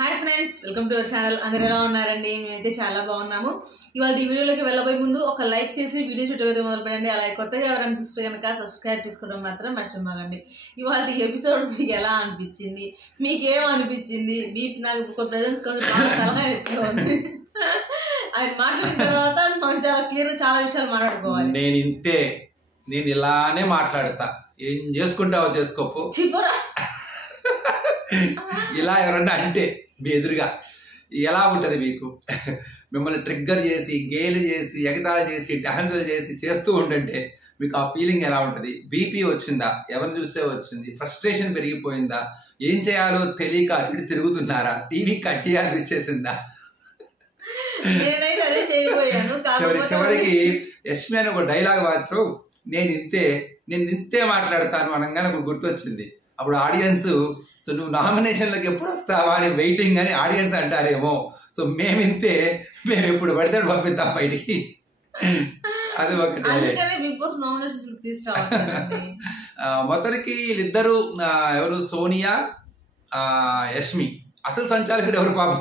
Hi friends, welcome to our channel. అందరు ఎలా ఉన్నారండి? మేమైతే చాలా బాగున్నాము. ఇవాళ ఈ వీడియోలోకి వెళ్ళబోయే ముందు ఒక లైక్ చేసి వీడియో చూడబోతే మొదలుపెట్టండి. అలాగే కొత్తగా ఎవరైనా చూస్తే కనుక సబ్స్క్రైబ్ చేసుకోవడం మాత్రం మర్చిపోకండి. ఇవాళ ఎపిసోడ్ మీకు ఎలా అనిపించింది, మీకేం అనిపించింది? నాకు ప్రజెంట్ కొంచెం కలగా ఉంది. ఆయన మాట్లాడిన తర్వాత మనం చాలా క్లియర్గా చాలా విషయాలు మాట్లాడుకోవాలి. నేను ఇలానే మాట్లాడతా, ఏం చేసుకుంటావో చేసుకోపో, ఇలా ఎవరన్నా అంటే మీ ఎదురుగా ఎలా ఉంటుంది మీకు? మిమ్మల్ని ట్రిగ్గర్ చేసి, గేలు చేసి, ఎగతాళి చేసి, డాన్సులు చేసి చేస్తూ ఉండంటే మీకు ఆ ఫీలింగ్ ఎలా ఉంటుంది? బీపీ వచ్చిందా? ఎవరిని చూస్తే వచ్చింది? ఫ్రస్ట్రేషన్ పెరిగిపోయిందా? ఏం చేయాలో తెలియక అటు తిరుగుతున్నారా? టీవీ కట్ చేయాలని వచ్చేసిందా? చివరికి యష్మి అని ఒక డైలాగ్ మాత్రం నేను ఇంతే మాట్లాడతాను అనగానే ఒక గుర్తొచ్చింది. అప్పుడు ఆడియన్స్ సో నువ్వు నామినేషన్లకు ఎప్పుడు వస్తావా అని వెయిటింగ్ అని ఆడియన్స్ అంటారేమో. సో మేము ఎప్పుడు పడితే పంపిద్దాం బయటికి. అది ఒకటి. మొత్తానికి వీళ్ళిద్దరు ఎవరు, సోనియా యష్మి. అసలు సంచాలకుడు ఎవరు పాపం?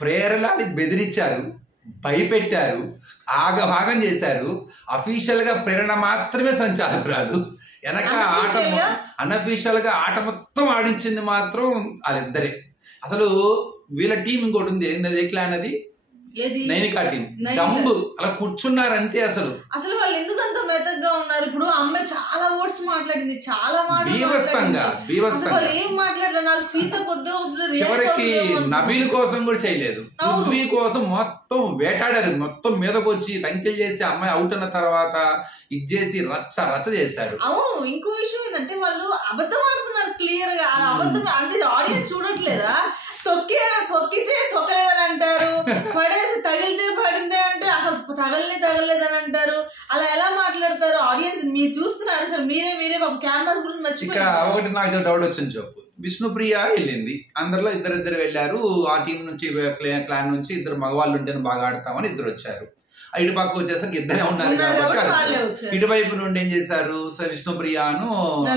ప్రేరణని బెదిరించారు, భయపెట్టారు, ఆగభాగం చేశారు. అఫీషియల్ గా ప్రేరణ మాత్రమే సంచాలకురాలు. వెనక ఆట అన్అఫీషియల్ గా ఆట మొత్తం ఆడించింది మాత్రం వాళ్ళిద్దరే. అసలు వీళ్ళ టీం ఇంకోటి ఉంది, ఏంది క్లాన్ అది, నైనికా టీం. డంబు అలా కూర్చున్నారు అంతే. అసలు వాళ్ళు ఎందుకు అంత మెతగ్గా ఉన్నారు? ఇప్పుడు అమ్మాయి చాలా వర్డ్స్ మాట్లాడింది, చాలా బీభత్సంగా ఏం మాట్లాడలేదు. నాకు సీత చివరికి నబీల్ కోసం కూడా చేయలేదు, పృథ్వీ కోసం మొత్తం వేటాడారు. మొత్తం మీదకి వచ్చి రంకెలు చేసి అమ్మాయి అవుట్ అన్న తర్వాత ఇది చేసి రచ్చ చేశారు. అవును, ఇంకో విషయం ఏంటంటే వాళ్ళు అబద్ధం ఆడుతున్నారు క్లియర్ గా. అబద్ధం అంతే, ఆడియన్స్ చూడట్లేదా? తొక్కితే తొక్కలేదని అంటారు, పడేది తగిలితే పడిందే అంటే అసలు తగలేదని అంటారు. అలా ఎలా మాట్లాడతారు? ఆడియన్స్ మీరు చూస్తున్నారు, అసలు మీరే కెమెరాస్ గురించి మర్చిపోయారు. ఒకటి నాకు డౌట్ వచ్చింది చెప్పు. విష్ణుప్రియ వెళ్ళింది, అందరిలో ఇద్దరు వెళ్ళారు. ఆ టీం నుంచి క్లాన్ నుంచి ఇద్దరు మగవాళ్ళు ఉంటేనే బాగా ఆడతామని ఇద్దరు వచ్చారు. ఇటు పక్క వచ్చేసరికి ఇద్దరే ఉన్నారు కాబట్టి ఇటువైపు నుండి ఏం చేశారు, విష్ణుప్రియను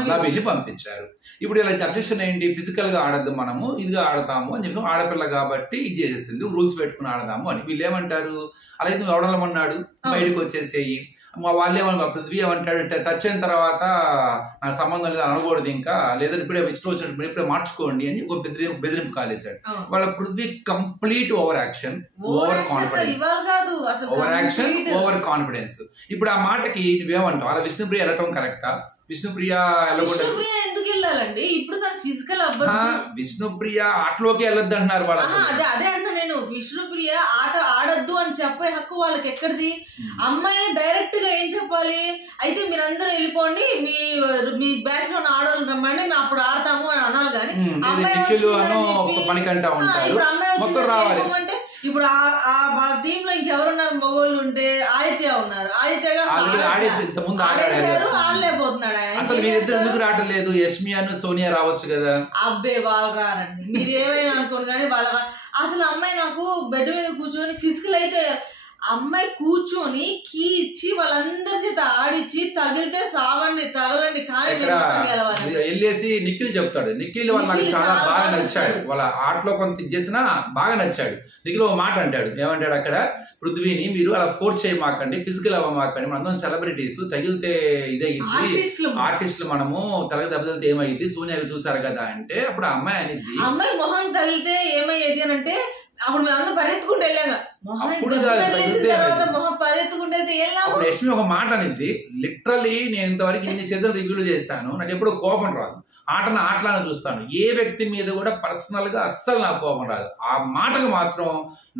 నబీల్ని పంపించారు. ఇప్పుడు ఇలా అబ్జెక్షన్ ఏంటి? ఫిజికల్ గా ఆడద్దు, మనము ఇదిగా ఆడతాము అని చెప్పి, ఆడపిల్ల కాబట్టి ఇది చేసేసింది, రూల్స్ పెట్టుకుని ఆడదాము అని. వీళ్ళు ఏమంటారు, అలా నువ్వు ఎవడమన్నాడు, బయటకు వచ్చేసేయి. వాళ్ళేమన్నా పృథ్వీ ఏమంటాడు, టచ్ అయిన తర్వాత నాకు సంబంధం లేదు అనకూడదు, ఇంకా లేదంటే ఇప్పుడే ఇష్టం వచ్చినట్టు ఇప్పుడే మార్చుకోండి అని ఒక బెదిరింపు కాలేశాడు. వాళ్ళ Prithvi complete over action, over confidence. ఇప్పుడు ఆ మాటకి నువ్వేమంటావు? అలా విష్ణుప్రియ వెళ్ళటం కరెక్టా? విష్ణుప్రియ ఎందుకు వెళ్ళాలండి? ఇప్పుడు తన ఫిజికల్ విష్ణుప్రియ ఆటలోకి వెళ్ళొద్దు అంటున్నారు వాళ్ళు. అదే అన్నా నేను, విష్ణుప్రియ ఆట ఆడొద్దు అని చెప్పే హక్కు వాళ్ళకి ఎక్కడిది? అమ్మాయి డైరెక్ట్ గా ఏం చెప్పాలి, అయితే మీరందరూ వెళ్ళిపోండి, మీ బ్యాచ్ లో ఉన్న ఆడవాళ్ళు రమ్మండి, మేము అప్పుడు ఆడతాము అని అనాలి. కానీ అమ్మాయి అంటే ఇప్పుడు వాళ్ళ టీమ్ లో ఇంకెవరున్నారు? మొగోళ్ళు ఉంటే ఆదిత్య ఉన్నారు, ఆదిత్యగా ఆడలేకపోతున్నాడు ఆయన. ఎందుకు రావట్లేదు? యష్మి అను సోనియా రావచ్చు కదా. అబ్బే వాళ్ళు రారండి, మీరు ఏమైనా అనుకోండి. కానీ అసలు అమ్మాయి నాకు బెడ్ మీద కూర్చొని ఫిజికల్ అయితే అమ్మాయి కూర్చొని కీ ఇచ్చి వాళ్ళందరి చేత ఆడిచ్చి తగిలితే సావండి తగలండి కానీ వెళ్ళేసి నిఖిల్ చెప్తాడు. నిఖిల్ వాళ్ళకి చాలా బాగా నచ్చాడు, వాళ్ళ ఆటలో కొంత చేసినా బాగా నచ్చాడు. నిఖిల్ ఒక మాట అంటాడు, ఏమంటాడు అక్కడ, పృథ్వీని మీరు అలా ఫోర్స్ చేయమాకండి, ఫిజికల్ అవ్వమాకండి, మనందరం సెలబ్రిటీస్, తగిలితే ఇదయ్యింది, ఆర్టిస్టులు మనము తలకి దెబ్బతలితే ఏమయ్యింది, సోనియాకి చూసారు కదా అంటే, అప్పుడు ఆ అమ్మాయి అనేది అమ్మాయి మొహం తగిలితే ఏమయ్యేది అని అంటే, అప్పుడు మేము అందరూ పరిగెత్తుకుంటూ వెళ్ళాగా. యష్మి ఒక మాట అనేది, లిటరలీ నేను ఇంతవరకు ఇన్ని సీజన్ రివ్యూలు చేశాను, నాకు ఎప్పుడు కోపం రాదు, ఆటలానే చూస్తాను. ఏ వ్యక్తి మీద కూడా పర్సనల్ గా అస్సలు నాకు కోపం రాదు. ఆ మాటకు మాత్రం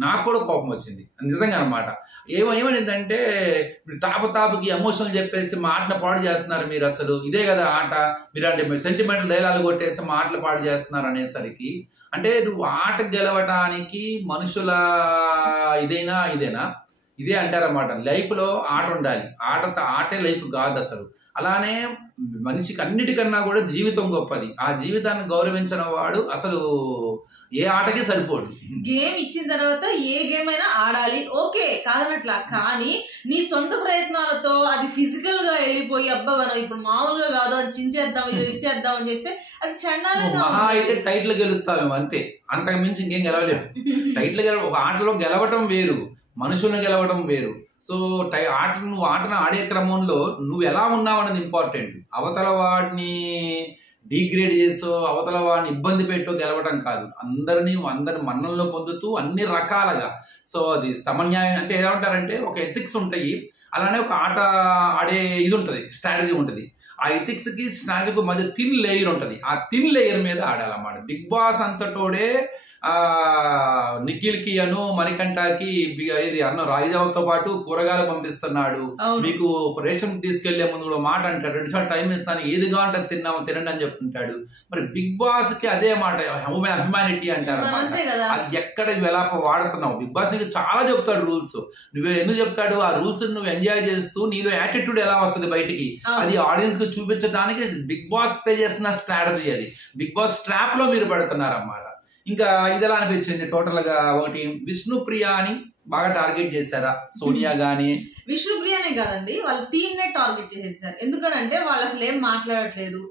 నాకు కూడా కోపం వచ్చింది నిజంగా అనమాట. ఏమనిందంటే, తాపుకి ఎమోషనల్ చెప్పేసి మా ఆటను పాడు చేస్తున్నారు మీరు, అసలు ఇదే కదా ఆట, మీరు అంటే సెంటిమెంటల్ డైలాగ్ కొట్టేసి మా ఆటలు పాడు చేస్తున్నారు అనేసరికి, అంటే నువ్వు ఆట గెలవటానికి మనుషుల ఇదేనా ఇదే అంటారన్నమాట. లైఫ్ లో ఆట ఉండాలి, ఆటే లైఫ్ కాదు అసలు. అలానే మనిషికి అన్నిటికన్నా కూడా జీవితం గొప్పది. ఆ జీవితాన్ని గౌరవించిన వాడు అసలు ఏ ఆటకి సరిపోడు. గేమ్ ఇచ్చిన తర్వాత ఏ గేమ్ అయినా ఆడాలి, ఓకే కాదనట్లా. కానీ నీ సొంత ప్రయత్నాలతో అది ఫిజికల్ గా వెళ్ళిపోయి అబ్బా మనం ఇప్పుడు మామూలుగా కాదు అని చించేద్దాం ఇది ఇచ్చేద్దాం అని చెప్తే అది చండాలంగా. అయితే టైటిల్ గెలుస్తామేమో అంతే, అంతకు మించి ఇంకేం గెలవలేము. టైటిల్ ఒక ఆటలో గెలవటం వేరు, మనుషులను గెలవడం వేరు. సో నువ్వు ఆటను ఆడే క్రమంలో నువ్వు ఎలా ఉన్నావు అనేది ఇంపార్టెంట్. అవతల వాడిని డిగ్రేడ్ చేసో అవతల వాడిని ఇబ్బంది పెట్టో గెలవడం కాదు, అందరి మన్ననలో పొందుతూ అన్ని రకాలుగా. సో అది సమన్యాయం అంటే ఏమంటారంటే ఒక ఎథిక్స్ ఉంటాయి, అలానే ఒక ఆట ఆడే ఇది ఉంటుంది, స్ట్రాటజీ ఉంటుంది. ఆ ఎథిక్స్కి స్ట్రాటజీకి మధ్య థిన్ లేయర్ ఉంటుంది, ఆ థిన్ లేయర్ మీద ఆడాలన్నమాట. బిగ్ బాస్ అంతటోడే నిఖిల్కి మణికంఠకి ఇది అన్న రాగిజావుతో పాటు కూరగాయలు పంపిస్తున్నాడు, మీకు రేషన్ తీసుకెళ్లే ముందు కూడా మాట అంటాడు, 2 నిమిషాలు టైం ఇస్తాను ఏదిగా అంటే తినండి అని చెప్తుంటాడు. మరి బిగ్ బాస్ కి అదే మాట హ్యూమానిటీ అంటారు అన్నమాట. అది ఎక్కడ ఎలా వాడుతున్నావు? బిగ్ బాస్ నీకు చాలా చెప్తాడు రూల్స్, నువ్వు ఎందుకు చెప్తాడు? ఆ రూల్స్ నువ్వు ఎంజాయ్ చేస్తూ నీలో యాటిట్యూడ్ ఎలా వస్తుంది బయటికి, అది ఆడియన్స్ కి చూపించడానికి బిగ్ బాస్ ప్లే చేస్తున్న స్ట్రాటజీ. అది బిగ్ బాస్ ట్రాప్ లో మీరు పడుతున్నారు అన్నమాట. ఇంకా ఇది ఎలా అనిపించింది టోటల్ గా? ఒకటి విష్ణుప్రియ అని బాగా టార్గెట్ చేశారా? సోనియా గానీ విష్ణుప్రియనే కాదండి, వాళ్ళ టీమ్ నే టార్గెట్ చేసేసారు. ఎందుకనంటే వాళ్ళు అసలు ఏం మాట్లాడట్లేదు.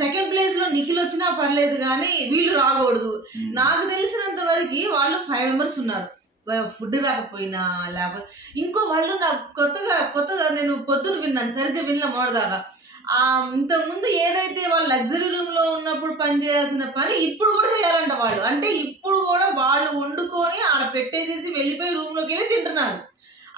సెకండ్ ప్లేస్ లో నిఖిల్ వచ్చినా పర్లేదు కానీ వీళ్ళు రాకూడదు. నాకు తెలిసినంత వరకు వాళ్ళు 5 మెంబర్స్ ఉన్నారు, ఫుడ్ రాకపోయినా లేకపోతే ఇంకో వాళ్ళు నాకు కొత్తగా నేను పొద్దున విన్నాను, సరిగ్గా విన్నా మోడదాకా. ఇంతకుముందు ఏదైతే వాళ్ళు లగ్జరీ రూమ్ లో ఉన్నప్పుడు పని చేయాల్సిన పని ఇప్పుడు కూడా చేయాలంట వాళ్ళు. అంటే ఇప్పుడు కూడా వాళ్ళు వండుకొని ఆడ పెట్టేసేసి వెళ్ళిపోయి రూమ్ లోకి వెళ్ళి తింటున్నారు.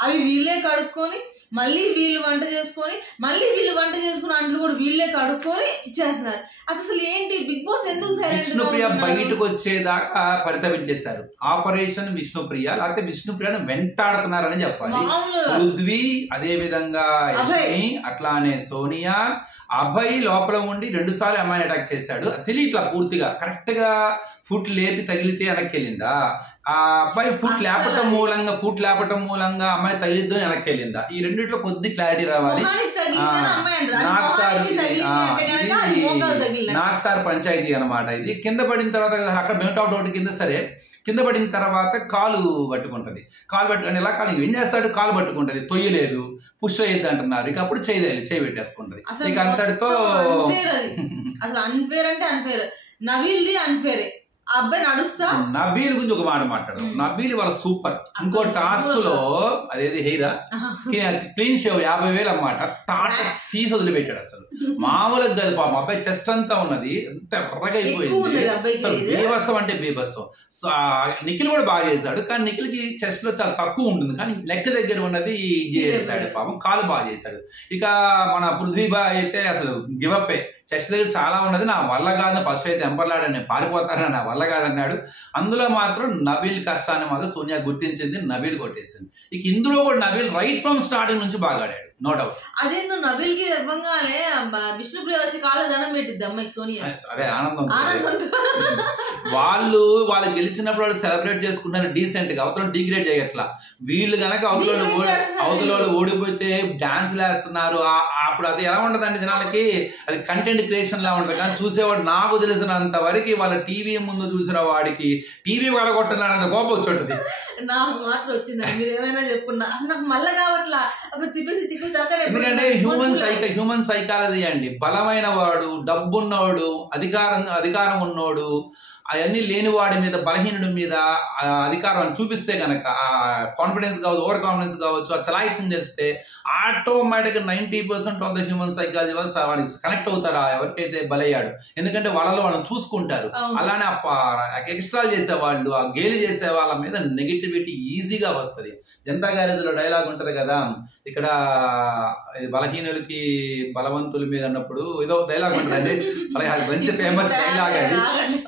అవి వీళ్ళే కడుక్కొని మళ్ళీ వీళ్ళు వంట చేసుకొని మళ్ళీ వీళ్ళు వంట చేసుకుని అంట్లు కూడా వీళ్ళే కడుక్కొని ఇచ్చేస్తున్నారు. అసలు ఏంటి బిగ్ బాస్ ఎందుకు విష్ణుప్రియ బయటకు వచ్చేదాకా పరితపించేశారు. ఆపరేషన్ విష్ణుప్రియ, లేకపోతే విష్ణుప్రియను వెంటాడుతున్నారని చెప్పాలి. పృథ్వీ, అదే విధంగా యష్మి, అట్లానే సోనియా, అభయ్ లోపల ఉండి 2 సార్లు అమ్మాయిని అటాక్ చేశాడు. తెలియట్లా పూర్తిగా, కరెక్ట్ గా ఫుట్ లేపి తగిలితే వెనక్కి వెళ్ళిందా, ఆ అబ్బాయి ఫుట్ లేపటం మూలంగా అమ్మాయి తగిలిద్దు వెనక్కి వెళ్ళిందా, ఈ రెండిట్లో కొద్ది క్లారిటీ రావాలి. నాకు సార్ పంచాయతీ అనమాట ఇది. కింద పడిన తర్వాత అక్కడ మెయిన్ అవుట్ కింద, సరే కింద పడిన తర్వాత కాలు పట్టుకుంటది. ఎలా కాలు ఏం చేస్తాడు? కాలు పట్టుకుంటది, తొయ్యలేదు, పుష్ అయ్యద్దు అంటున్నారు. ఇక అప్పుడు చేయి పెట్టేసుకుంటది. ఇక అంతటితో అసలు అన్ఫేర్ అంటే అన్ఫేర్, నవీల్ది అన్ఫేరే. అబ్బాయి నడుస్తా నబీల్ గురించి ఒక మాట మాట్లాడదు. నబీల్ వాళ్ళ సూపర్. ఇంకో టాస్క్ లో అదేది హెయిరా క్లీన్ షేవ్ 50,000 అన్నమాట. టాటా తీసి వదిలిపెట్టాడు. అసలు మామూలుగా కాదు పాపం. అబ్బాయి చెస్ట్ అంతా ఉన్నది, ఎంత ఎర్రగా అయిపోయింది. బీభత్సం అంటే బీభత్సం. నిఖిల్ కూడా బాగా చేశాడు, కానీ నిఖిల్ కి చెస్ట్ లో చాలా తక్కువ ఉంటుంది, కానీ లెక్క దగ్గర ఉన్నది చేశాడు పాపం. కాలు బాగా చేశాడు. ఇక మన పృథ్వీబాయ్ అయితే అసలు గివప్పే. చెస్ట్ దగ్గర చాలా ఉన్నది, నా వల్ల కాదని ఫస్ట్ అయితే ఎంపర్లాడని నేను పారిపోతానని నా వల్ల కాదన్నాడు. అందులో మాత్రం నబీల్ కష్టాన్ని మాత్రం సోనియా గుర్తించింది, నబీల్ కొట్టేసింది. ఇక ఇందులో కూడా నబీల్ రైట్ ఫ్రమ్ స్టార్టింగ్ నుంచి బాగా ఆడాడు, నో డౌట్. అదేందో నబీల్ కి ఇవ్వగానే విష్ణుప్రియ వచ్చి కాళ్ళ దండం పెట్టిద్ది అమ్మాయికి సోనియా. అదే ఆనందం. వాళ్ళు గెలిచినప్పుడు వాళ్ళు సెలబ్రేట్ చేసుకుంటారు డీసెంట్ గా, అవతల డిగ్రేడ్ చేయట్లా. వీళ్ళు కనుక అవతల ఓడిపోతే డాన్స్లు వేస్తున్నారు. అప్పుడు అది ఎలా ఉంటదంటే జనాలకి అది కంటెంట్ క్రియేషన్ లా ఉంటది. కానీ చూసేవాడు, నాకు తెలిసినంత వరకు వాళ్ళ టీవీ ముందు చూసిన వాడికి టీవీ వడగొట్టాలంత కోపం వచ్చి నాకు మాత్రం వచ్చింది. మీరు ఏమైనా చెప్పుకున్నా నాకు మళ్ళా కావట్లా. ఎందుకంటే హ్యూమన్ సైకాలజీ అండి. బలమైన వాడు, డబ్బున్నవాడు, అధికారం ఉన్నోడు, అవన్నీ లేని వాడి మీద, బలహీనుడి మీద అధికారం చూపిస్తే గనక కాన్ఫిడెన్స్ కావచ్చు, ఓవర్ కాన్ఫిడెన్స్ కావచ్చు, ఆ చలాయితం చేస్తే ఆటోమేటిక్గా 90% ఆఫ్ ద హ్యూమన్ సైకాలజీ వాళ్ళు కనెక్ట్ అవుతారా ఎవరికైతే బలయ్యాడు. ఎందుకంటే వాళ్ళని చూసుకుంటారు. అలానే ఎక్స్ట్రా చేసే వాళ్ళు, ఆ గేలి చేసే వాళ్ళ మీద నెగిటివిటీ ఈజీగా వస్తుంది. జనతా గ్యారేజ్లో డైలాగ్ ఉంటది కదా, ఇక్కడ బలహీనులకి బలవంతుల మీద అన్నప్పుడు ఏదో డైలాగ్ ఉంటుందండి, మంచి ఫేమస్ డైలాగ్ అది.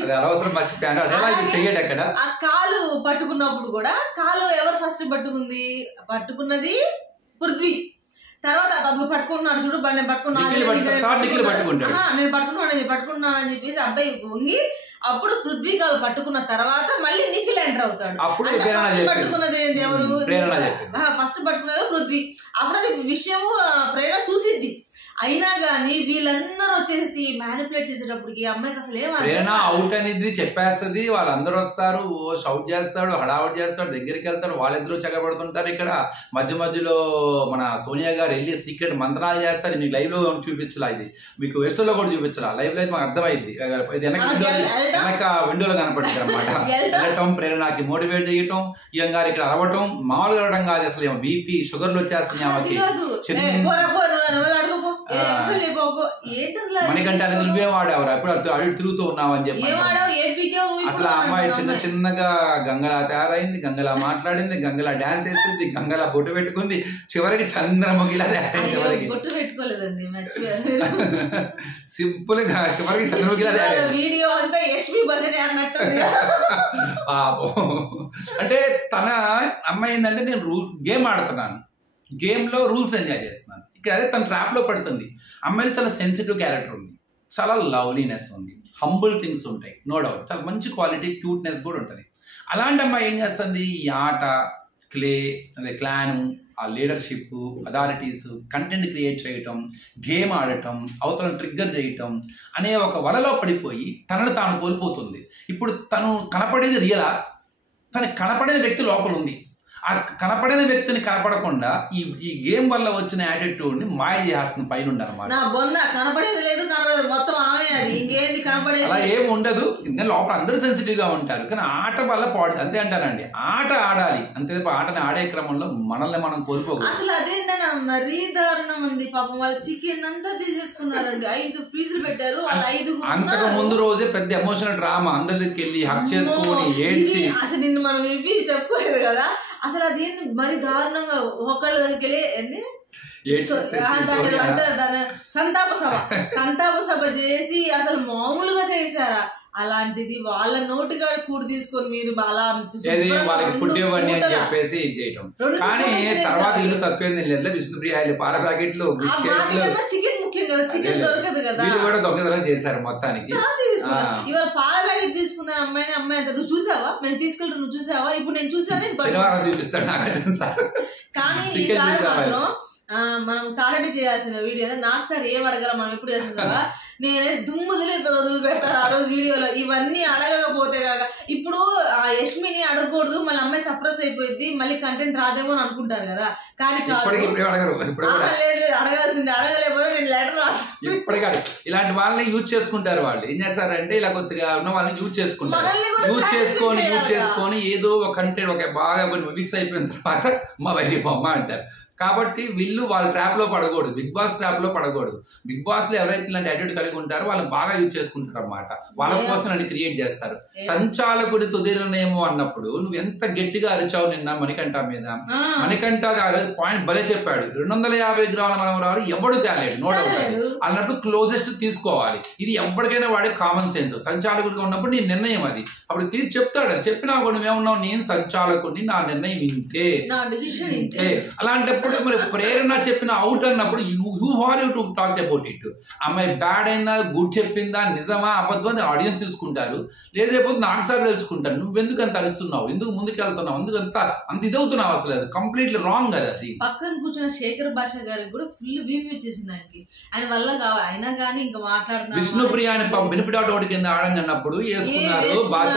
అది అనవసరం మర్చిపోయాను. డైలాగ్ చెయ్యడు అక్కడ. ఆ కాలు పట్టుకున్నప్పుడు కూడా కాలు ఎవరు ఫస్ట్ పట్టుకున్నది పృథ్వీ. తర్వాత అది పట్టుకుంటున్నారు చూడు, నేను పట్టుకున్నానని చెప్పేసి అబ్బాయి వంగి అప్పుడు పృథ్వీ కాలు పట్టుకున్న తర్వాత మళ్ళీ నిఖిల్ ఎంటర్ అవుతాడు. పట్టుకున్నది ఎవరు? ఫస్ట్ పట్టుకున్నది పృథ్వీ. అప్పుడు అది విషయము ప్రేరణ చూసిద్ది. అయినా కానీ వీళ్ళందరూ వచ్చేసి మ్యానిపులేట్ చేసేటప్పటికి అమ్మాయికి అసలు ప్రేరణ అవుట్ అనేది చెప్పేస్తుంది, వాళ్ళందరూ వస్తారు, షౌట్ చేస్తాడు, హడావుట్ చేస్తాడు, దగ్గరికి వెళ్తాడు, వాళ్ళిద్దరూ చక్కబడుతుంటారు. ఇక్కడ మధ్య మధ్యలో మన సోనియా గారు వెళ్ళి సీక్రెట్ మంత్రాలు చేస్తారు. మీకు లైవ్ లో చూపించాల, ఇది మీకు వెబ్సైట్ లో కూడా చూపించాల, లైవ్ లో అయితే మాకు అర్థమైంది. ఇది వెనక విండోలో కనపడుతుంది అనమాట. వెళ్ళటం, ప్రేరణకి మోటివేట్ చేయటం, ఈయన గారు ఇక్కడ అరవటం, మామూలుగా అరవడం కాదు, అసలు బీపీ షుగర్లు వచ్చేస్తున్నాయి ఆమెకి. మనకంటే అనేది నువ్వే వాడేవారు, అప్పుడు అటు తిరుగుతూ ఉన్నావు అని చెప్పి. అసలు ఆ అమ్మాయి చిన్న చిన్నగా గంగలా తయారైంది, గంగలా మాట్లాడింది, గంగలా డాన్స్ వేసింది, గంగలా బొట్టు పెట్టుకుంది, చివరికి చంద్రముఖిలా తయారైంది. చివరికి బొట్టు పెట్టుకోలేదండి, సింపుల్ గా చివరికి చంద్రముఖిలా తయారైంది. వీడియో అంతా యష్మి భజనే అన్నట్టు. అంటే తన అమ్మాయి ఏంటంటే నేను రూల్స్ గేమ్ ఆడుతున్నాను, గేమ్ లో రూల్స్ ఎంజాయ్ చేస్తున్నాను. ఇక్కడ అదే తన ట్రాప్ లో పడుతుంది. అమ్మాయిలో చాలా సెన్సిటివ్ క్యారెక్టర్ ఉంది, చాలా లవ్లీనెస్ ఉంది, హంబుల్ థింగ్స్ ఉంటాయి, నో డౌట్. చాలా మంచి క్వాలిటీ, క్యూట్నెస్ కూడా ఉంటుంది. అలాంటి అమ్మాయి ఏం చేస్తుంది, ఈ ఆట, క్లాను, ఆ లీడర్షిప్, అథారిటీస్, కంటెంట్ క్రియేట్ చేయటం, గేమ్ ఆడటం, అవతలను ట్రిగ్గర్ చేయటం అనే ఒక వలలో పడిపోయి తనను తాను కోల్పోతుంది. ఇప్పుడు తను కనపడేది రియలా, తనకు కనపడేది వ్యక్తి లోపల ఉంది. ఆ కనపడిన వ్యక్తిని కనపడకుండా ఈ గేమ్ వల్ల వచ్చిన యాటిట్యూడ్ ని మాయ చేస్తుంది పైనుండి అనమాట. కనపడేది లేదు, కనపడేది మొత్తం ఆమె, అది ఇంకేంది కనపడేది అలా ఏమి ఉండదు. లోపల అందరూ సెన్సిటివ్ గా ఉంటారు, కానీ ఆట వల్ల అంతే అంటారండి. ఆట ఆడాలి అంతే, ఆటని ఆడే క్రమంలో మనల్ని మనం కోల్పోకూడదు. అసలు అదేంటన్నా మరీ దారుణం ఉంది. పాపం వాళ్ళు చికెన్ అంతా తీసేసుకున్నారండి, 5 పీసులు పెట్టారు. వాళ్ళు 5 అంతకు ముందు రోజే పెద్ద ఎమోషనల్ డ్రామా, అందరికి వెళ్ళి హక్ చేసుకొని ఏడ్చి. అసలు నిన్ను మనం రివ్యూ చెప్పుకోలేదు కదా, అసలు అదేంటి మరి దారుణంగా ఒకళ్ళ దగ్గరికి వెళ్ళి దాని సంతాప సభ చేసి అసలు మామూలుగా చేశారా? అలాంటిది వాళ్ళ నోటికాడ కూడి తీసుకొని మీరు అలా వాళ్ళకి ఫుడ్ ఇవ్వండి అని చెప్పేసి చేయటం. కానీ తర్వాత ఇల్లు తక్కువైంది లేదు, విష్ణుప్రియ పాల ప్యాకెట్లు, చికెన్ ముఖ్యం కదా, చికెన్ దొరకదు కదా, వీళ్ళు కూడా దొంగతనం చేశారు మొత్తానికి. ఇవాళ పాల ప్యాకెట్ తీసుకున్నాను అమ్మాయిని, అమ్మాయి అంత నువ్వు చూసావా, మేము తీసుకెళ్తా, నువ్వు చూసావా, ఇప్పుడు నేను చూసాను శనివారం చూపిస్తాడు నాకు. కానీ ఈసారి మాత్రం మనం సాటర్డే చేయాల్సిన వీడియో నాకు సార్ ఏం అడగాల, మనం ఎప్పుడు చేస్తాం కదా, నేనే దుమ్ము వదిలి పెడతారు ఆ రోజు వీడియోలో. ఇవన్నీ అడగకపోతే కాక ఇప్పుడు ఆ యష్మిని అడగకూడదు, మళ్ళీ అమ్మాయి సప్రెస్ అయిపోయింది, మళ్ళీ కంటెంట్ రాదేమో అని అనుకుంటారు కదా. కానీ అడగాల్సింది, అడగలేకపోతే నేను లెటర్ రాస్తాను. ఇప్పటికాదు ఇలాంటి వాళ్ళని యూజ్ చేసుకుంటారు. వాళ్ళు ఏం చేస్తారంటే ఇలా కొద్దిగా ఉన్న వాళ్ళని యూజ్ చేసుకుంటారు, యూజ్ చేసుకొని ఏదో ఒక కంటెంట్ ఒక బాగా ఫిక్స్ అయిపోయిన తర్వాత మా బయటికి పొమ్మ అంటారు. కాబట్టి వీళ్ళు వాళ్ళ ట్రాప్ లో పడకూడదు, బిగ్ బాస్ ట్రాప్ లో పడకూడదు. బిగ్ బాస్ లో ఎవరైతే ఇలాంటి యాటిట్యూడ్ కలిగి ఉంటారో వాళ్ళు బాగా యూజ్ చేసుకుంటారు అన్నమాట, వాళ్ళ కోసం అని క్రియేట్ చేస్తారు. సంచాలకుడి తుది నిర్ణయం అన్నప్పుడు నువ్వు ఎంత గట్టిగా అరిచావు నిన్న మణికంఠ మీద. మణికంఠ పాయింట్ భలే చెప్పాడు, 250 గ్రాముల మనవరాలు ఎవడు తేలేడు, నో డౌట్ అన్నట్టు క్లోజెస్ట్ తీసుకోవాలి. ఇది ఎవరికైనా వాడే కామన్ సెన్స్. సంచాలకుడిగా ఉన్నప్పుడు నీ నిర్ణయం అది, అప్పుడు తీర్చి చెప్తాడు. చెప్పినా కూడా నువ్వేమన్నావు, నేను సంచాలకుడిని, నా నిర్ణయం ఇంతే. అలాంటప్పుడు మరి ప్రేరణ చెప్పిన అవుట్ అన్నప్పుడు you are you to talk about it. అమ్మాయి బ్యాడ్ అయిందా, గుడ్ చెప్పిందా, నిజమా అబద్ధం ఆడియన్స్ చూసుకుంటారు, లేదు రేపు నాకు సార్ తెలుసుకుంటారు. నువ్వెందుకు అంత అరుస్తున్నావు, ఎందుకు ముందుకు వెళ్తున్నావు, ఎందుకు అంత ఇదవుతున్నావు, అసలు అది కంప్లీట్లీ రాంగ్ కదా. అది పక్కన కూర్చున్న శేఖర్ భాష గారికి కూడా ఫుల్ బీపీ తీసింది ఆయన వల్ల అయినా కానీ ఇంకా మాట్లాడుతున్నారు. విష్ణుప్రియ అని బెనిఫిట్ అవుట్ ఒకటి కింద ఆడండి అన్నప్పుడు వేసుకున్నారు, భాష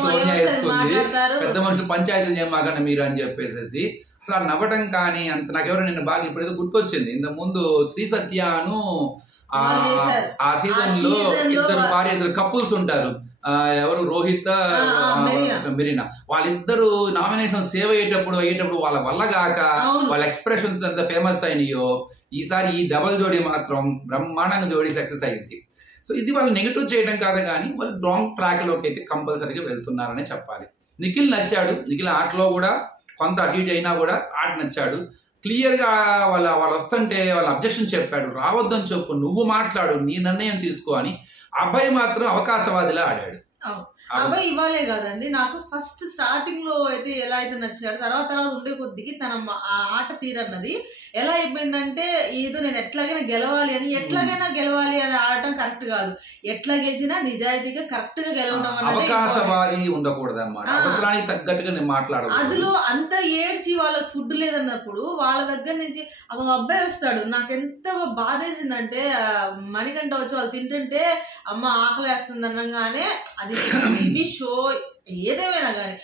సోనియా వేసుకుంది, పెద్ద మనుషులు పంచాయతీలు చేయమాకండి మీరు అని చెప్పేసి అసలు నవ్వటం కానీ అంత. నాకెవరో నిన్న బాగా ఇప్పుడైతే గుర్తొచ్చింది, ఇంత ముందు శ్రీ సత్యను ఆ సీజన్ లో ఇద్దరు కపుల్స్ ఉంటారు, ఎవరు రోహిత్ మెరీనా, వాళ్ళిద్దరు నామినేషన్ సేవ్ అయ్యేటప్పుడు వాళ్ళ వల్ల కాక వాళ్ళ ఎక్స్ప్రెషన్స్ ఎంత ఫేమస్ అయినాయో, ఈసారి ఈ డబల్ జోడీ మాత్రం బ్రహ్మాండంగా జోడీ సక్సెస్ అయింది. సో ఇది వాళ్ళు నెగిటివ్ చేయడం కాదు, కానీ వాళ్ళు రాంగ్ ట్రాక్ లోకి అయితే కంపల్సరీగా వెళ్తున్నారనే చెప్పాలి. నిఖిల్ నచ్చాడు, నిఖిల్ ఆటలో కూడా కొంత అటు ఇటు అయినా కూడా ఆట నచ్చాడు. క్లియర్గా వాళ్ళు వస్తుంటే వాళ్ళ అబ్జెక్షన్ చెప్పాడు, రావద్దని చెప్పు, నువ్వు మాట్లాడు, నీ నిర్ణయం తీసుకో అని. అబ్బాయి మాత్రం అవకాశవాదిలా ఆడాడు. అబ్బాయి ఇవ్వాలే కాదండి, నాకు ఫస్ట్ స్టార్టింగ్ లో అయితే ఎలా అయితే నచ్చాడు, తర్వాత ఉండే కొద్దికి తన ఆట తీరన్నది ఎలా అయిపోయిందంటే, ఏదో నేను ఎట్లాగైనా గెలవాలి అని ఆడటం కరెక్ట్ కాదు. ఎట్లా గెలిచినా నిజాయితీగా కరెక్ట్ గా గెలవడం అవకాశవాది ఉండకూడదు అన్నమాట. అవసరానికి తగ్గట్టుగా నేను మాట్లాడాలి. అందులో అంత ఏడ్చి వాళ్ళకి ఫుడ్ లేదన్నప్పుడు వాళ్ళ దగ్గర నుంచి అబ్బాయి వస్తాడు. నాకు ఎంత బాధేసిందంటే, మణికంఠ వచ్చి వాళ్ళు తింటుంటే అమ్మ ఆకలి వేస్తుంది అనగానే, అది టీవీ షో ఏదేమైనా కానీ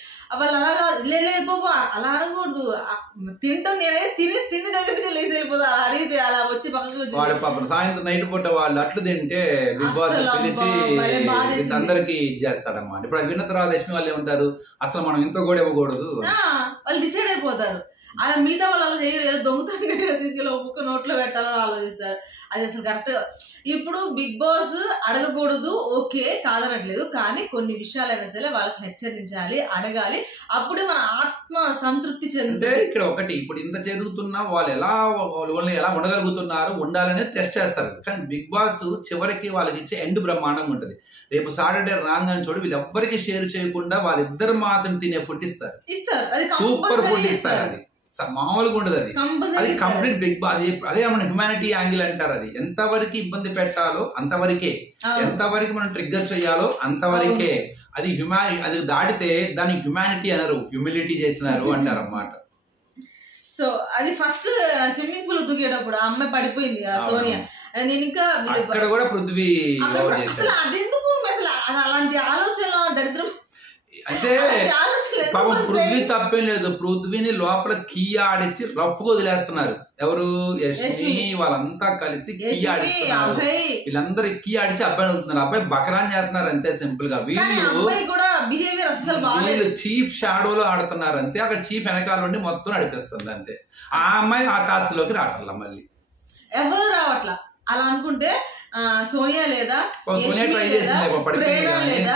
వాళ్ళు అలాగా లేపో అలా అనకూడదు. తింటాం, నేనైతే తిని దగ్గర నుంచి లేచి వెళ్ళిపోతా. అలా అడిగితే అలా వచ్చి పక్కకు సాయంత్రం నైట్ పూట వాళ్ళు అట్లు తింటే బిగ్ బాస్ పిలిచి అందరికి ఇచ్చేస్తాడన్నమాట. ఇప్పుడు అది విన్న తర్వాత యశ్మి వాళ్ళు ఏమంటారు, అసలు మనం ఇంత కూడా ఇవ్వకూడదు, వాళ్ళు డిసైడ్ అయిపోతారు. అలా మిగతా వాళ్ళు అలా చేయరు, దొంగతనంగా తీసుకెళ్ళి ఒక్కొక్క నోట్లో పెట్టాలని ఆలోచిస్తారు. అది అసలు కరెక్ట్. ఇప్పుడు బిగ్ బాస్ అడగకూడదు, ఓకే కాదనట్లేదు, కానీ కొన్ని విషయాలైనా సరే వాళ్ళకి హెచ్చరించాలి, అడగాలి. అప్పుడే మన ఆత్మ సంతృప్తి చెందితే. ఇక్కడ ఒకటి, ఇప్పుడు ఇంత జరుగుతున్నా వాళ్ళు ఎలా ఉండగలుగుతున్నారు, ఉండాలనేది టెస్ట్ చేస్తారు. కానీ బిగ్ బాస్ చివరికి వాళ్ళకి ఇచ్చే ఎండ్ బ్రహ్మాండంగా ఉంటుంది. రేపు సాటర్డే రాగానే చూడు, వీళ్ళు ఎవ్వరికి షేర్ చేయకుండా వాళ్ళిద్దరు మాత్రం తినే ఫుడ్ ఇస్తారు. సూపర్ ఫుడ్ ఇస్తారు. అది మామూలుగా ఉండదు. అది కంప్లీట్ బిగ్ బాస్. అదే మన హ్యుమానిటీ యాంగిల్ అంటారు. అది ఎంతవరకు ఇబ్బంది పెట్టాలో అంతవరకే, ఎంతవరకు మనం ట్రిగ్గర్ చేయాలో అంతవరకే. అది అది దాటితే దాన్ని హ్యుమానిటీ అనరు, హ్యూమిలిటీ చేసినారు అంటారు అన్నమాట. సో అది ఫస్ట్ స్విమ్మింగ్ పూల్ దిగేటప్పుడు ఆ అమ్మాయి పడిపోయింది సోనియా. నేను ఇంకా అక్కడ కూడా పృథ్వీ అసలు అదెందుకు, అసలు అలాంటి ఆలోచనలో దరిద్రం. అంటే పాపం పృథ్వీ తప్పేం లేదు. పృథ్వీని లోపల కీ ఆడిచ్చి రఫ్ గా వదిలేస్తున్నారు. ఎవరు, యశ్మి వాళ్ళంతా కలిసి కీ ఆడిస్తున్నారు. వీళ్ళందరూ కీ ఆడిచి అబ్బాయిని వదులుతున్నారు. అబ్బాయి బకరాన్ చేస్తున్నారు అంతే, సింపుల్ గా. వీళ్ళు చీఫ్ షాడోలో ఆడుతున్నారు అంతే. అక్కడ చీఫ్ వెనకాల నుండి మొత్తం నడిపిస్తుంది అంతే. ఆ అమ్మాయి ఆ టాస్క్ లోకి రావట్లా, మళ్ళీ ఎవరు రావట్లా. అలా అనుకుంటే సోనియా లేదా ప్రేరణ లేదా,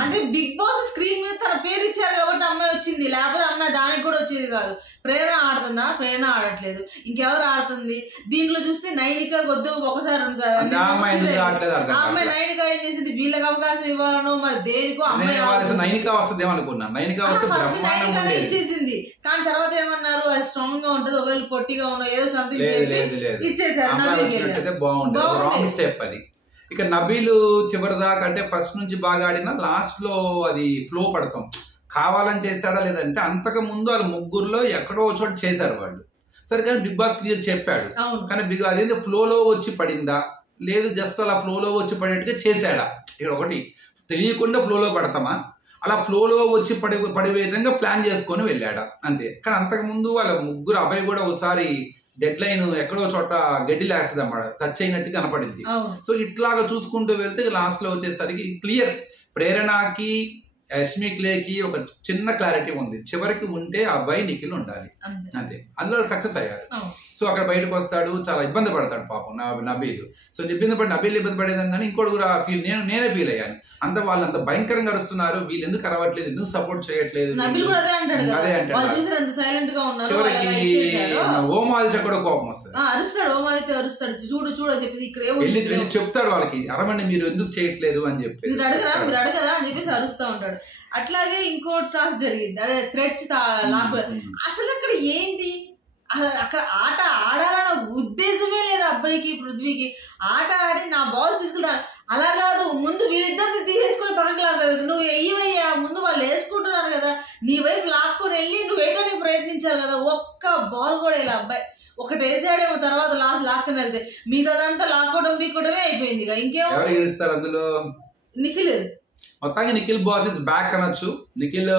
అంటే బిగ్ బాస్ స్క్రీన్ మీద తన పేరు ఇచ్చారు కాబట్టి అమ్మాయి వచ్చింది, లేకపోతే అమ్మాయి దానికి కూడా వచ్చేది కాదు. ప్రేరణ ఆడుతుందా? ప్రేరణ ఆడట్లేదు. ఇంకెవరు ఆడుతుంది? దీంట్లో చూస్తే నైనిక వద్దు ఒకసారి అమ్మాయి నైనిక ఏం చేసింది, వీళ్ళకి అవకాశం ఇవ్వాలనో మరి దేనికో అమ్మాయి నైనికనే ఇచ్చేసింది. కానీ తర్వాత ఏమన్నారు, అది స్ట్రాంగ్ గా ఉంటది, ఒకవేళ పొట్టిగా ఉన్నా ఏదో సంథింగ్ చెప్పి ఇచ్చేసారు. బాగుంది. ఇక నబీలు చివరిదాకా అంటే ఫస్ట్ నుంచి బాగా ఆడినా లాస్ట్ లో అది ఫ్లో పడతాం. కావాలని చేశాడా లేదంటే అంతకు ముందు వాళ్ళు ముగ్గురులో ఎక్కడో చోట చేశారు వాళ్ళు. సరే, కానీ బిగ్ బాస్ క్లియర్ చెప్పాడు. కానీ అదేంటి ఫ్లోలో వచ్చి పడిందా, లేదు జస్ట్ అలా ఫ్లోలో వచ్చి పడేట్టుగా చేశాడా? ఇక్కడ ఒకటి, తెలియకుండా ఫ్లోలో పడతామా, అలా ఫ్లోలో వచ్చి పడే విధంగా ప్లాన్ చేసుకొని వెళ్ళాడా అంతే. కానీ అంతకుముందు వాళ్ళ ముగ్గురు అబ్బాయి కూడా ఒకసారి డెడ్ లైన్ ఎక్కడో చోట గడ్డి లేస్తుంది అన్నమాట, టచ్ అయినట్టు కనపడింది. సో ఇట్లాగా చూసుకుంటూ వెళ్తే లాస్ట్ లో వచ్చేసరికి క్లియర్, ప్రేరణకి యష్మి క్లేకి ఒక చిన్న క్లారిటీ ఉంది. చివరికి ఉంటే అబ్బాయి నిఖిల్ ఉండాలి అంతే. అందులో సక్సెస్ అయ్యారు. సో అక్కడ బయటకు వస్తాడు, చాలా ఇబ్బంది పడతాడు పాపం నబీల్. సో నబీల్ ఇబ్బంది పడేదాన్ని కానీ ఇంకోటి కూడా నేనే ఫీల్ అయ్యాను. అంత వాళ్ళు అంత భయంకరంగా అరుస్తున్నారు, వీళ్ళు ఎందుకు అరవట్లేదు, ఎందుకు సపోర్ట్ చేయట్లేదు, అదే అంటాడు. చివరికి ఓమాదిత్య కూడా కోపం వస్తుంది, అరుస్తాడు చూడు అని చెప్పేసి ఇక్కడ వెళ్ళి చెప్తాడు వాళ్ళకి, అరవండి మీరు ఎందుకు చేయట్లేదు అని చెప్పి, మీరు అడగరా అని చెప్పేసి అరుస్తా ఉంటాడు. అట్లాగే ఇంకో టాస్క్ జరిగింది, అదే థ్రెడ్స్ లాక్. అసలు అక్కడ ఏంటి, అక్కడ ఆట ఆడాలన్న ఉద్దేశమే లేదు అబ్బాయికి పృథ్వీకి. ఆట ఆడి నా బాల్ తీసుకుంటాను అలా కాదు, ముందు వీళ్ళిద్దరిని తీసేసుకొని పక్కకి లాగలేదు. నువ్వు వెయ్యవయ్యా, ముందు వాళ్ళు వేసుకుంటున్నారు కదా, నీ వైపు లాక్కొని వెళ్ళి నువ్వు వేయడానికి ప్రయత్నించాలి కదా. ఒక్క బాల్ కూడా ఇలా అబ్బాయి ఒకటి వేసాడేమో, తర్వాత లాస్ట్ లాక్కొని వెళ్తే మీదంతా లాక్కోవడం బీక్కోవడమే అయిపోయింది. ఇక ఇంకేమో అందులో నిఖిల్ మొత్తానికి నిఖిల్ బాస్ ఇస్ బ్యాక్ అనొచ్చు. నిఖిల్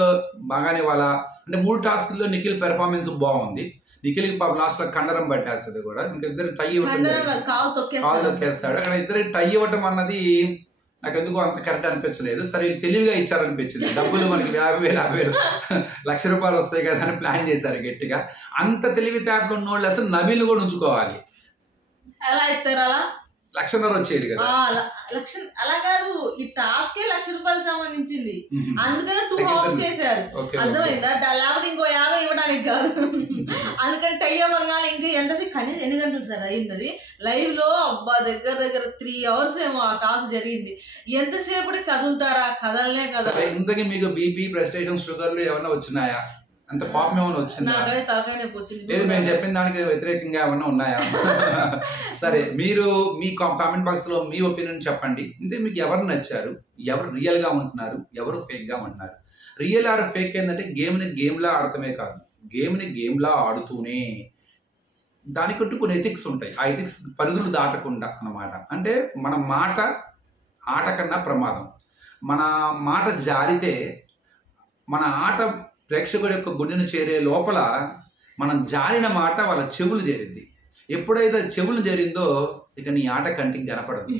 బాగానే వాళ్ళ అంటే 3 టాస్క్లో నిఖిల్ పెర్ఫార్మెన్స్ బాగుంది. నిఖిల్కి పాప లాస్ట్ లో కండరం పట్టేస్తుంది కూడా. ఇంకా ఇద్దరు టై కాలు తొక్కేస్తాడు. అక్కడ ఇద్దరికి టై ఇవ్వటం అన్నది నాకు ఎందుకో అంత కరెక్ట్ అనిపించలేదు. సరే తెలివిగా ఇచ్చారనిపించింది. డబ్బులు మనకి 50,000 లక్ష రూపాయలు వస్తాయి కదా అని ప్లాన్ చేశారు గట్టిగా. అంత తెలివితేటలు ఉన్నోళ్ళు అసలు నబీల్ కూడా ఉంచుకోవాలి. ఎలా ఇస్తారు, అలా 1,00,000 వచ్చేది కదా. అలా కాదు, ఈ టాస్క్ ₹1,00,000 సంబంధించింది, అందుకని 2 హాఫ్స్ చేశారు. అర్థమైందా? లేకపోతే ఇంకో 50 ఇవ్వడానికి కాదు, అందుకని టై అవ్వగానే ఇంకా ఎంతసేపు కనీసం ఎన్ని గంటలు సార్ అయింది అది లైవ్ లో అబ్బా దగ్గర 3 hours ఏమో ఆ టాక్ జరిగింది. ఎంతసేపు కదులుతారా కదలనే కదా. ఇంతకీ మీకు బీపీ ప్రెస్టేషన్ షుగర్లు ఏమైనా వచ్చినాయా? అంత కోపం ఏమైనా వచ్చిందా? తలకాయ నొప్పి వచ్చింది. లేదు మేము చెప్పిన దానికి వ్యతిరేకంగా ఏమైనా ఉన్నాయా? సరే మీరు మీ కామెంట్ బాక్స్ లో మీ ఒపీనియన్ చెప్పండి. అంటే మీకు ఎవరు నచ్చారు, ఎవరు రియల్ గా ఉంటున్నారు, ఎవరు ఫేక్ గా ఉంటున్నారు? రియల్ ఆర్ ఫేక్ ఏంటంటే గేమ్ లా ఆడటమే కాదు, గేమ్ లా ఆడుతూనే దానికంటూ కొన్ని ఎథిక్స్ ఉంటాయి. ఆ ఎథిక్స్ పరిధులు దాటకుండా అన్నమాట. అంటే మన మాట ఆట కన్నా ప్రమాదం. మన మాట జారితే మన ఆట ప్రేక్షకుడి యొక్క గుండెను చేరే లోపల మనం జారిన మాట వాళ్ళ చెవులు చేరింది. ఎప్పుడైతే చెవులు చేరిందో ఇక నీ ఆట కంటికి కనపడదు.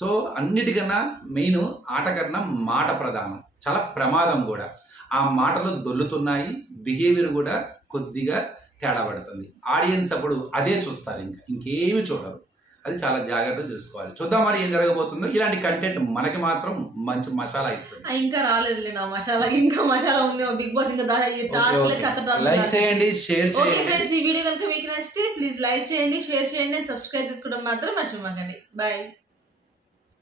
సో అన్నిటికన్నా మెయిన్ ఆట కన్నా మాట ప్రధానం, చాలా ప్రమాదం కూడా. ఆ మాటలు దొల్లుతున్నాయి, బిహేవియర్ కూడా కొద్దిగా తేడా పడుతుంది. ఆడియన్స్ అప్పుడు అదే చూస్తారు, ఇంకేమి చూడరు. అది చాలా జాగ్రత్తగా చూసుకోవాలి. చూద్దాం మరి ఏం జరగబోతుందో. ఇలాంటి కంటెంట్ మనకి మాత్రం మంచి మసాలా ఇస్తుంది. ఇంకా రాలేదులే నా మసాలా, ఇంకా మసాలా ఉంది. బిగ్ బాస్ ఇంకా లైక్ చేయండి, షేర్ చేయండి. ఫ్రెండ్స్ ఈ వీడియో కనుక మీకు నచ్చితే ప్లీజ్ లైక్ చేయండి, షేర్ చేయండి, సబ్స్క్రైబ్ చేసుకోవడం మాత్రం మర్చిపోకండి. బాయ్.